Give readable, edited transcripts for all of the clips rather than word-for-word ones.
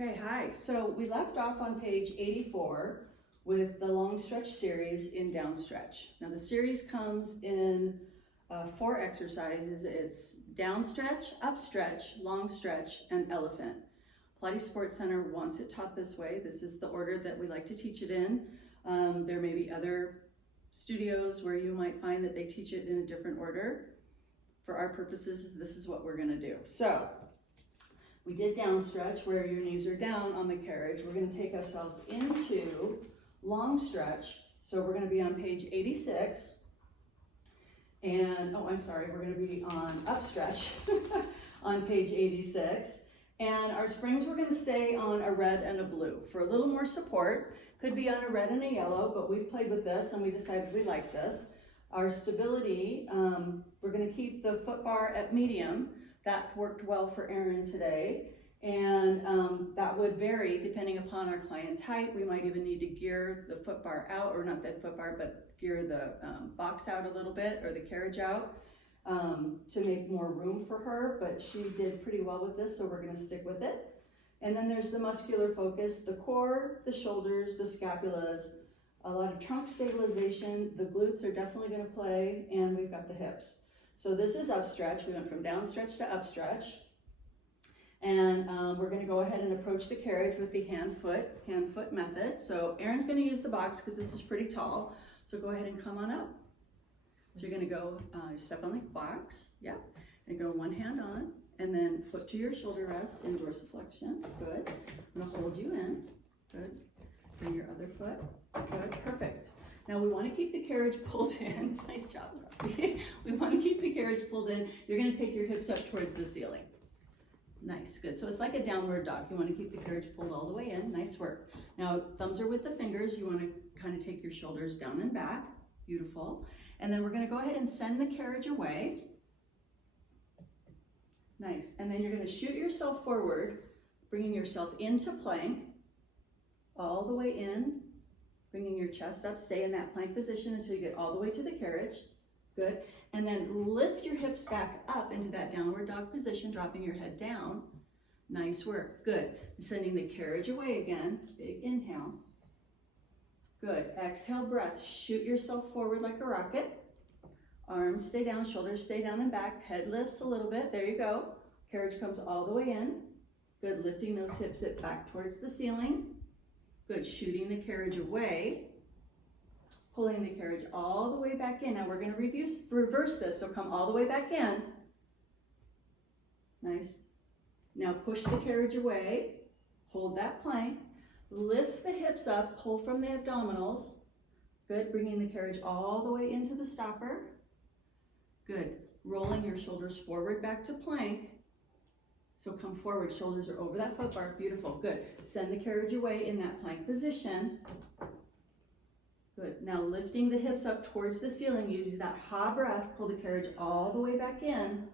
Okay, hi. So we left off on page 84 with the long stretch series in down stretch. Now the series comes in 4 exercises. It's down stretch, up stretch, long stretch, and elephant. Pilates Sports Center wants it taught this way. This is the order that we like to teach it in. There may be other studios where you might find that they teach it in a different order. For our purposes, this is what we're going to do. So we did down stretch where your knees are down on the carriage. We're going to take ourselves into long stretch. So we're going to be on page 86. And, oh, I'm sorry, we're going to be on up stretch on page 86. And our springs, we're going to stay on a red and a blue for a little more support. Could be on a red and a yellow, but we've played with this and we decided we like this. Our stability, we're going to keep the foot bar at medium. That worked well for Erin today. And that would vary depending upon our client's height. We might even need to gear the foot bar out, or not the foot bar, but gear the box out a little bit, or the carriage out, to make more room for her. But she did pretty well with this, so we're going to stick with it. And then there's the muscular focus, the core, the shoulders, the scapulas, a lot of trunk stabilization. The glutes are definitely going to play, and we've got the hips. So this is up stretch. We went from down stretch to up stretch. And we're going to go ahead and approach the carriage with the hand-foot method. So Erin's going to use the box because this is pretty tall. So go ahead and come on up. So you're going to go step on the box, yeah, and go one hand on, and then foot to your shoulder rest in dorsiflexion. Good. I'm going to hold you in. Good. Bring your other foot. Good. Perfect. Now we want to keep the carriage pulled in. Nice job, Rosie. We want to keep the carriage pulled in. You're going to take your hips up towards the ceiling. Nice, good. So it's like a downward dog. You want to keep the carriage pulled all the way in. Nice work. Now thumbs are with the fingers. You want to kind of take your shoulders down and back. Beautiful. And then we're going to go ahead and send the carriage away. Nice. And then you're going to shoot yourself forward, bringing yourself into plank, all the way in. Bringing your chest up, stay in that plank position until you get all the way to the carriage. Good. And then lift your hips back up into that downward dog position, dropping your head down. Nice work. Good. Sending the carriage away again. Big inhale. Good. Exhale, breath. Shoot yourself forward like a rocket. Arms stay down, shoulders stay down and back. Head lifts a little bit. There you go. Carriage comes all the way in. Good. Lifting those hips back towards the ceiling. Good, shooting the carriage away, pulling the carriage all the way back in. Now we're going to reverse this, so come all the way back in. Nice. Now push the carriage away, hold that plank, lift the hips up, pull from the abdominals. Good, bringing the carriage all the way into the stopper. Good, rolling your shoulders forward back to plank. So come forward, shoulders are over that foot bar, beautiful, good. Send the carriage away in that plank position. Good, now lifting the hips up towards the ceiling, use that ha breath, pull the carriage all the way back in.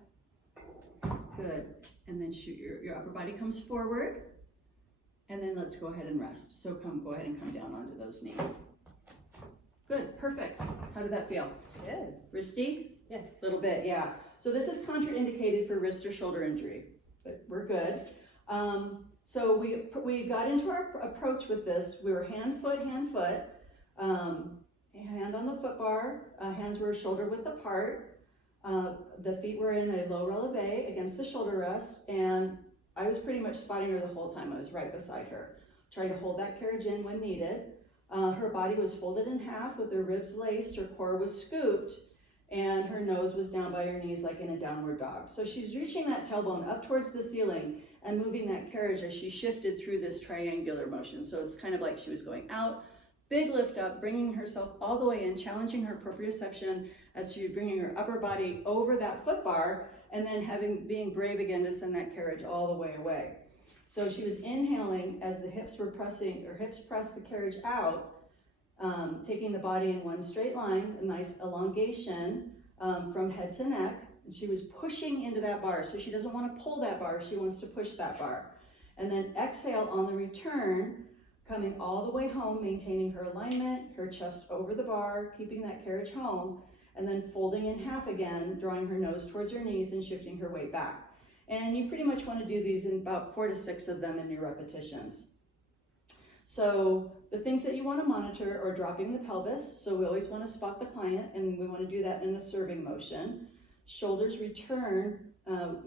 Good, and then shoot your upper body comes forward, and then let's go ahead and rest. So go ahead and come down onto those knees. Good, perfect. How did that feel? Good. Wristy? Yes. A little bit, yeah. So this is contraindicated for wrist or shoulder injury. But we're good. So we got into our approach with this. We were hand, foot, hand on the foot bar, hands were shoulder width apart. The feet were in a low releve against the shoulder rest, and I was pretty much spotting her the whole time. I was right beside her, trying to hold that carriage in when needed. Her body was folded in half with her ribs laced, her core was scooped, and her nose was down by her knees like in a downward dog. So she's reaching that tailbone up towards the ceiling and moving that carriage as she shifted through this triangular motion. So it's kind of like she was going out, big lift up, bringing herself all the way in, challenging her proprioception as she was bringing her upper body over that foot bar, and then being brave again to send that carriage all the way away. So she was inhaling as the hips press the carriage out, taking the body in one straight line, a nice elongation from head to neck. She was pushing into that bar, so she doesn't want to pull that bar, she wants to push that bar. And then exhale on the return, coming all the way home, maintaining her alignment, her chest over the bar, keeping that carriage home, and then folding in half again, drawing her nose towards her knees and shifting her weight back. And you pretty much want to do these in about 4 to 6 of them in your repetitions. So the things that you want to monitor are dropping the pelvis. So we always want to spot the client, and we want to do that in a serving motion. Shoulders return,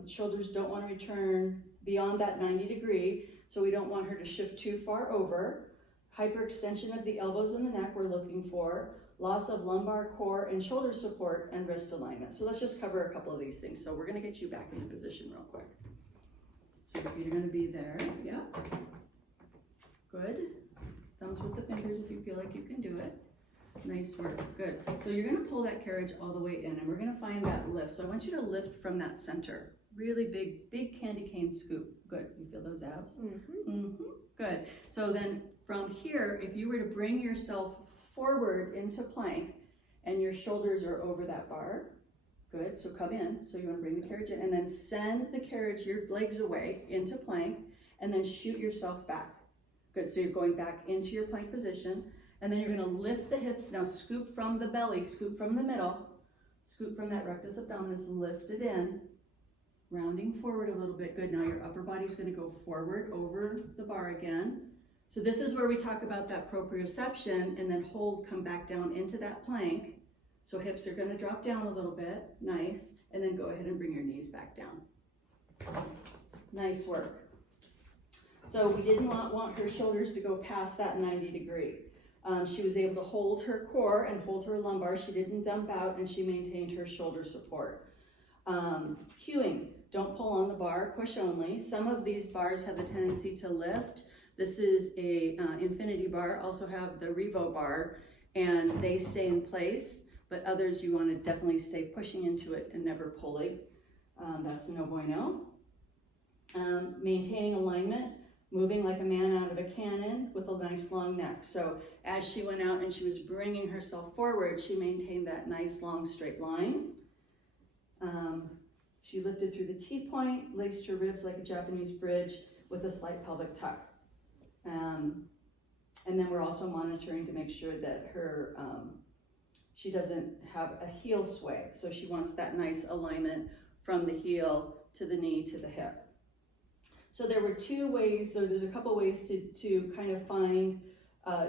shoulders don't want to return beyond that 90 degree, so we don't want her to shift too far over. Hyperextension of the elbows and the neck we're looking for. Loss of lumbar, core, and shoulder support, and wrist alignment. So let's just cover a couple of these things. So we're going to get you back into position real quick. So your feet are going to be there. Yeah. Good. Thumbs with the fingers if you feel like you can do it. Nice work. Good. So you're going to pull that carriage all the way in, and we're going to find that lift. So I want you to lift from that center. Really big candy cane scoop. Good. You feel those abs? Mm-hmm. Mm-hmm. Good. So then from here, if you were to bring yourself forward into plank and your shoulders are over that bar, good, so come in, so you want to bring the carriage in and then send the carriage, your legs away into plank and then shoot yourself back. Good, so you're going back into your plank position and then you're going to lift the hips, now scoop from the belly, scoop from the middle, scoop from that rectus abdominis, lift it in, rounding forward a little bit, good, now your upper body's going to go forward over the bar again. So this is where we talk about that proprioception and then hold, come back down into that plank. So hips are going to drop down a little bit, nice, and then go ahead and bring your knees back down. Nice work. So we didn't want her shoulders to go past that 90 degree. She was able to hold her core and hold her lumbar. She didn't dump out and she maintained her shoulder support. Cueing, don't pull on the bar, push only. Some of these bars have a tendency to lift. This is a infinity bar, also have the Revo bar, and they stay in place, but others you want to definitely stay pushing into it and never pulling. That's no bueno. Maintaining alignment, moving like a man out of a cannon with a nice long neck. So as she went out and she was bringing herself forward, she maintained that nice long straight line. She lifted through the T-point, laced her ribs like a Japanese bridge with a slight pelvic tuck. And then we're also monitoring to make sure that her, she doesn't have a heel sway. So she wants that nice alignment from the heel to the knee to the hip. So there were 2 ways, so there's a couple ways to kind of find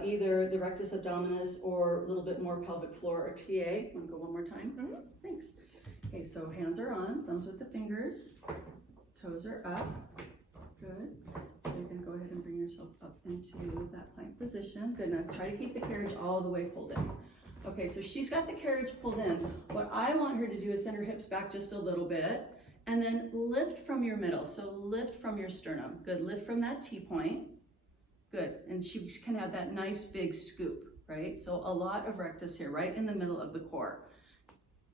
either the rectus abdominis or a little bit more pelvic floor or TA. Want to go one more time? Mm-hmm. Thanks. Okay, so hands are on, thumbs with the fingers, toes are up. Good. So you're going to go ahead and bring yourself up into that plank position. Good. Now try to keep the carriage all the way pulled in. Okay, so she's got the carriage pulled in. What I want her to do is send her hips back just a little bit and then lift from your middle. So lift from your sternum. Good. Lift from that T-point. Good. And she can have that nice big scoop, right? So a lot of rectus here, right in the middle of the core.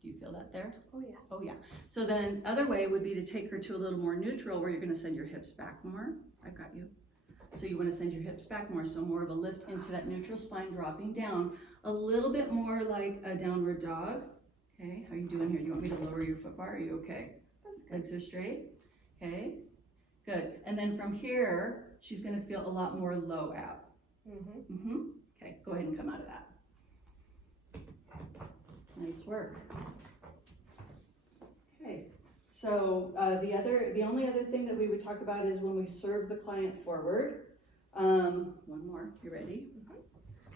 Do you feel that there? Oh yeah. Oh yeah. So then other way would be to take her to a little more neutral where you're going to send your hips back more. I've got you. So you want to send your hips back more. So more of a lift into that neutral spine, dropping down. A little bit more like a downward dog. Okay, how are you doing here? Do you want me to lower your foot bar? Are you okay? That's good. Legs are straight. Okay, good. And then from here, she's going to feel a lot more low ab. Okay, go ahead and come out of that. Nice work. Okay, so the only other thing that we would talk about is when we serve the client forward. One more, you ready?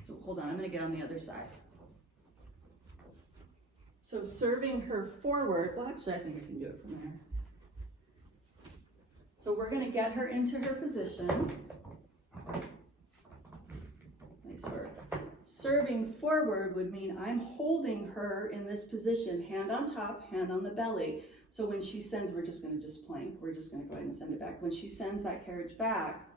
So hold on, I'm gonna get on the other side. So serving her forward, well actually I think I can do it from there. So we're gonna get her into her position. Nice work. Serving forward would mean I'm holding her in this position, hand on top, hand on the belly. So when she sends, we're just going to plank. We're just going to go ahead and send it back. When she sends that carriage back,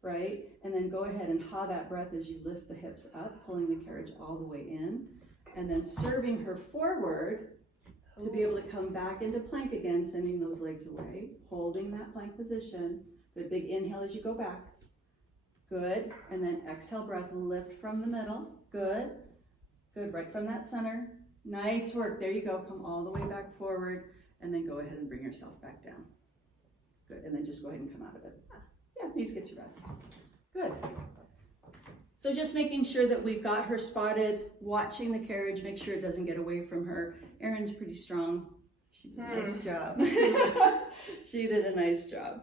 right? And then go ahead and ha that breath as you lift the hips up, pulling the carriage all the way in. And then serving her forward to be able to come back into plank again, sending those legs away, holding that plank position. Good big inhale as you go back. Good, and then exhale breath, lift from the middle, good, good, right from that center, nice work, there you go, come all the way back forward, and then go ahead and bring yourself back down, good, and then just go ahead and come out of it, yeah, knees get you rest, good. So just making sure that we've got her spotted, watching the carriage, make sure it doesn't get away from her. Erin's pretty strong, She did a nice job. She did a nice job.